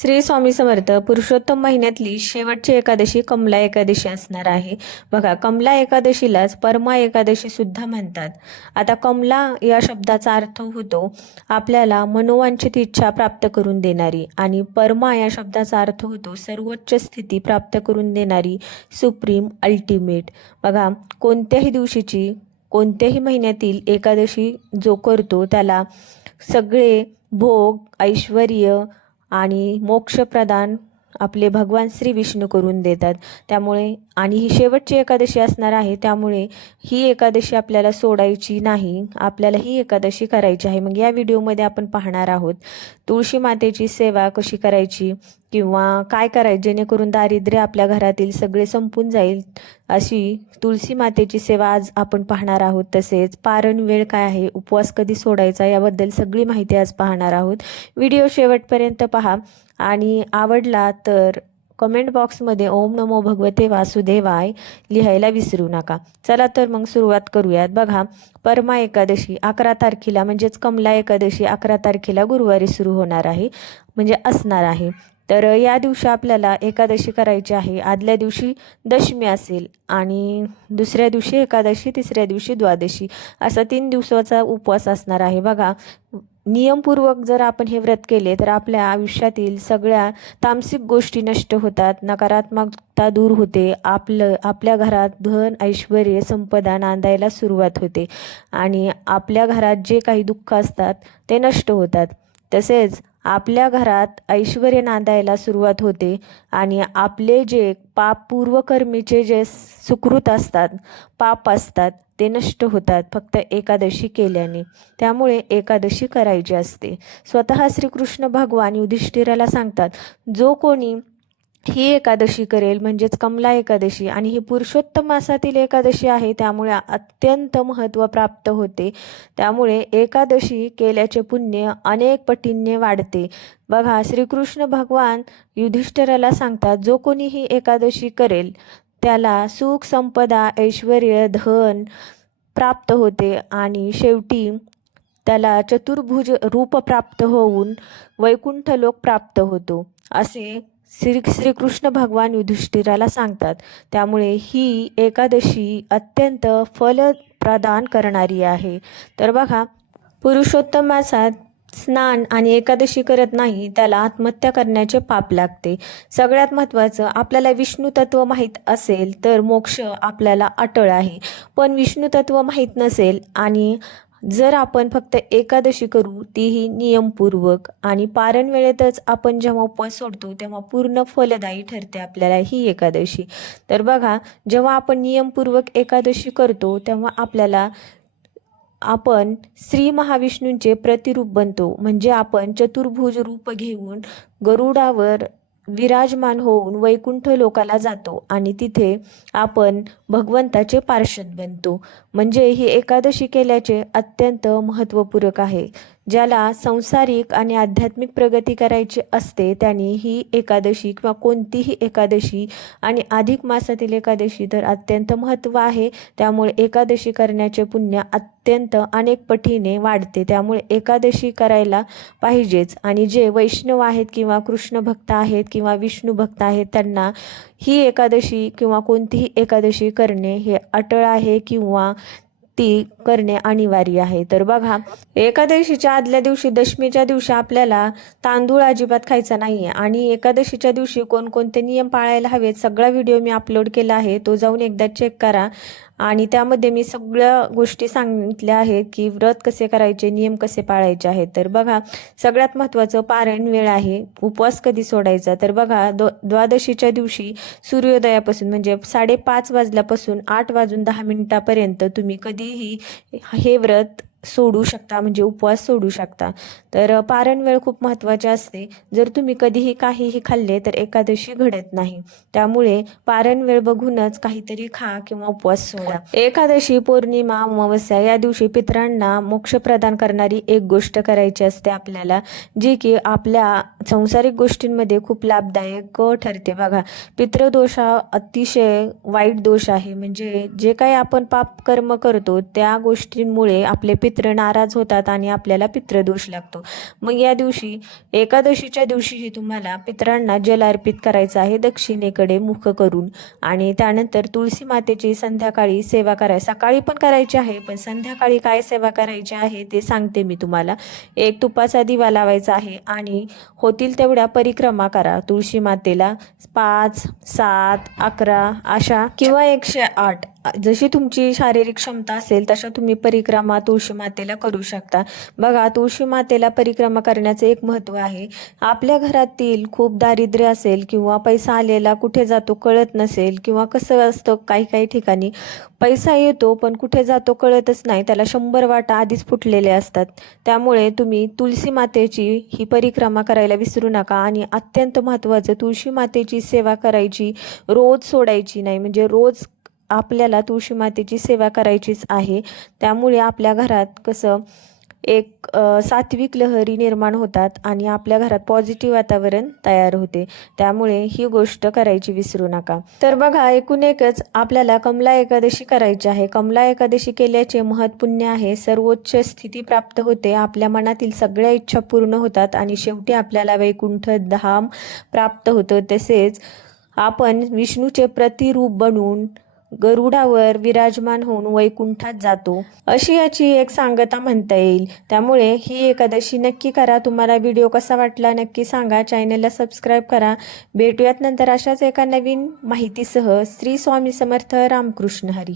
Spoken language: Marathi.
श्री स्वामी समर्थ. पुरुषोत्तम महिन्यातली शेवटची एकादशी कमला एकादशी असणार आहे. बघा, कमला एकादशीलाच परमा एकादशी सुद्धा म्हणतात. आता कमला या शब्दाचा अर्थ होतो आपल्याला मनोवांछित इच्छा प्राप्त करून देणारी, आणि परमा या शब्दाचा अर्थ होतो सर्वोच्च स्थिती प्राप्त करून देणारी, सुप्रीम, अल्टिमेट. बघा, कोणत्याही दिवशीची कोणत्याही महिन्यातील एकादशी जो करतो त्याला सगळे भोग, ऐश्वर्य आणि मोक्षप्रदान आपले भगवान श्री विष्णू करून देतात. त्यामुळे आणि ही शेवटची एकादशी असणार आहे, त्यामुळे ही एकादशी आपल्याला सोडायची नाही, आपल्याला ही एकादशी करायची आहे. मग या व्हिडिओमध्ये आपण पाहणार आहोत तुळशी मातेची सेवा कशी करायची किंवा काय करायचे जेणेकरून दारिद्र्य आपल्या घरातील सगळे संपून जाईल, अशी तुळशी मातेची सेवा आज आपण पाहणार आहोत. तसेच पारण वेळ काय आहे, उपवास कधी सोडायचा, याबद्दल सगळी माहिती आज पाहणार आहोत. व्हिडिओ शेवटपर्यंत पहा आणि आवडला तर कमेंट बॉक्समध्ये ओम नमो भगवते वासुदेवाय लिहायला विसरू नका. चला तर मग सुरुवात करूयात. बघा, परमा एकादशी 11 तारखेला म्हणजेच कमला एकादशी 11 तारखेला गुरुवारी सुरू होणार आहे, म्हणजे असणार आहे. तर या दिवशी आपल्याला एकादशी करायची आहे. आदल्या दिवशी दशमी असेल आणि दुसऱ्या दिवशी एकादशी, तिसऱ्या दिवशी द्वादशी, असा 3 दिवसाचा उपवास असणार आहे. बघा, नियमपूर्वक जर आपण हे व्रत केले तर आपल्या आयुष्यातील सगळ्या तामसिक गोष्टी नष्ट होतात, नकारात्मकता दूर होते, आपल्या घरात धन, ऐश्वर्य, संपदा नांदायला सुरुवात होते आणि आपल्या घरात जे काही दुःख असतात ते नष्ट होतात. तसेच आपल्या घरात ऐश्वर्य नांदायला सुरुवात होते आणि आपले जे पूर्वकर्मीचे जे सुकृत असतात, पाप असतात, ते नष्ट होतात फक्त एकादशी केल्याने. त्यामुळे एकादशी करायची असते. स्वतः श्रीकृष्ण भगवान युधिष्ठिराला सांगतात, जो कोणी ही एकादशी करेल म्हणजेच कमला एकादशी, आणि ही पुरुषोत्तम मासातील एकादशी आहे, त्यामुळे अत्यंत महत्त्व प्राप्त होते. त्यामुळे एकादशी केल्याचे पुण्य अनेक पटींनी वाढते. बघा, श्रीकृष्ण भगवान युधिष्ठिराला सांगतात, जो कोणी ही एकादशी करेल त्याला सुख, संपदा, ऐश्वर्य, धन प्राप्त होते आणि शेवटी त्याला चतुर्भुज रूप प्राप्त होऊन वैकुंठ लोक प्राप्त होतो, असे श्रीकृष्ण भगवान युधिष्ठिराला सांगतात. त्यामुळे ही एकादशी अत्यंत फल प्रदान करणारी आहे. तर बघा, पुरुषोत्तम मासात स्नान आणि एकादशी करत नाही त्याला आत्महत्या करण्याचे पाप लागते. सगळ्यात महत्त्वाचं, आपल्याला विष्णू तत्व माहीत असेल तर मोक्ष आपल्याला अटळ आहे. पण विष्णू तत्व माहीत नसेल आणि जर आपण फक्त एकादशी करू तीही नियमपूर्वक आणि पारण वेळेतच आपण जेव्हा उपवास सोडतो तेव्हा पूर्ण फलदायी ठरते आपल्याला ही एकादशी. तर बघा, जेव्हा आपण नियमपूर्वक एकादशी करतो तेव्हा आपण श्री महाविष्णूंचे प्रतिरूप बनतो. म्हणजे आपण चतुर्भुज रूप घेऊन गरुडावर विराजमान होऊन वैकुंठ लोकाला जातो आणि तिथे आपण भगवंताचे पार्षद बनतो. म्हणजे ही एकादशी केल्याचे अत्यंत महत्त्वपूर्वक आहे. ज्याला सांसारिक आणि आध्यात्मिक प्रगती करायची असते त्यांनी ही एकादशी किंवा कोणतीही एकादशी, आणि अधिक मासातील एकादशी तर अत्यंत महत्त्व आहे. त्यामुळे एकादशी करण्याचे पुण्य अत्यंत अनेक पटीने वाढते. त्यामुळे एकादशी करायला पाहिजेच. आणि जे वैष्णव आहेत किंवा कृष्ण भक्त आहेत किंवा विष्णू भक्त आहेत त्यांना ही एकादशी किंवा कोणतीही एकादशी करणे हे अटळ आहे किंवा ती करणे अनिवार्य आहे. तर बघा, एकादशीच्या आदल्या दिवशी दशमीच्या दिवशी आपल्याला तांदूळ अजिबात खायचा नाही आहे. आणि एकादशीच्या दिवशी कोणकोणते नियम पाळायला हवेत सगळा व्हिडिओ मी अपलोड केला आहे, तो जाऊन एकदा चेक करा. आणि त्यामध्ये मी सगळ्या गोष्टी सांगितल्या आहेत की व्रत कसे करायचे, नियम कसे पाळायचे आहेत. तर बघा, सगळ्यात महत्त्वाचं पारायण वेळ आहे, उपवास कधी सोडायचा. तर बघा, द्वादशीच्या दिवशी सूर्योदयापासून म्हणजे 5:30 वाजल्यापासून 8:10 तुम्ही कधीही हे व्रत सोडू शकता, म्हणजे उपवास सोडू शकता. तर पारण वेळ खूप महत्त्वाचे असते. जर तुम्ही कधीही काहीही खाल्ले तर एकादशी घडत नाही. त्यामुळे पारण वेळ बघूनच काहीतरी खा किंवा उपवास सोडा. एकादशी, पौर्णिमा, अमावस्या या दिवशी पितरांना मोक्ष प्रदान करणारी एक गोष्ट करायची असते आपल्याला, जी की आपल्या सांसारिक गोष्टींमध्ये खूप लाभदायक ठरते. बघा, पितृदोष हा अतिशय वाईट दोष आहे. म्हणजे जे काही आपण पाप कर्म करतो त्या गोष्टींमुळे आपले पितृ नाराज होतात आणि आपल्याला पितृदोष लागतो. मग या दिवशी एकादशीच्या दिवशीही तुम्हाला पितरांना जल अर्पित करायचं आहे दक्षिणेकडे मुख करून. आणि त्यानंतर तुळशी मातेची संध्याकाळी सेवा सकाळी पण करायची आहे, पण संध्याकाळी काय सेवा करायची आहे ते सांगते मी तुम्हाला. एक तुपाचा दिवा लावायचा आहे आणि होतील तेवढ्या परिक्रमा करा तुळशी मातेला. 5, 7, 11 अशा किंवा 108 जशी तुमची शारीरिक क्षमता असेल तशा तुम्ही परिक्रमा तुळशी मातेला करू शकता. बघा, तुळशी मातेला परिक्रमा करण्याचं एक महत्त्व आहे. आपल्या घरातील खूप दारिद्र्य असेल किंवा पैसा आलेला कुठे जातो कळत नसेल, किंवा कसं असतं काही काही ठिकाणी पैसा येतो पण कुठे जातो कळतच नाही, त्याला 100 वाटा आधीच फुटलेले असतात. त्यामुळे तुम्ही तुळशी मातेची ही परिक्रमा करायला विसरू नका. आणि अत्यंत महत्त्वाचं, तुळशी मातेची सेवा करायची, रोज सोडायची नाही. म्हणजे रोज आपल्याला तुळशी मातेची सेवा करायचीच आहे. त्यामुळे आपल्या घरात कसं एक सात्विक लहरी निर्माण होतात आणि आपल्या घरात पॉझिटिव्ह वातावरण तयार होते. त्यामुळे ही गोष्ट करायची विसरू नका. तर बघा, एकूण एकच आपल्याला कमला एकादशी करायची आहे. कमला एकादशी केल्याचे महत्पुण्य आहे. सर्वोच्च स्थिती प्राप्त होते, आपल्या मनातील सगळ्या इच्छा पूर्ण होतात आणि शेवटी आपल्याला वैकुंठ धाम प्राप्त होतं. तसेच आपण विष्णूचे प्रतिरूप बनून गरुडावर विराजमान होऊन वैकुंठात जातो, अशी याची एक सांगता म्हणता येईल. त्यामुळे ही एकादशी नक्की करा. तुम्हाला व्हिडिओ कसा वाटला नक्की सांगा. चॅनलला सबस्क्राईब करा. भेटूयात नंतर अशाच एका नवीन माहितीसह. श्री स्वामी समर्थ. रामकृष्ण हरी.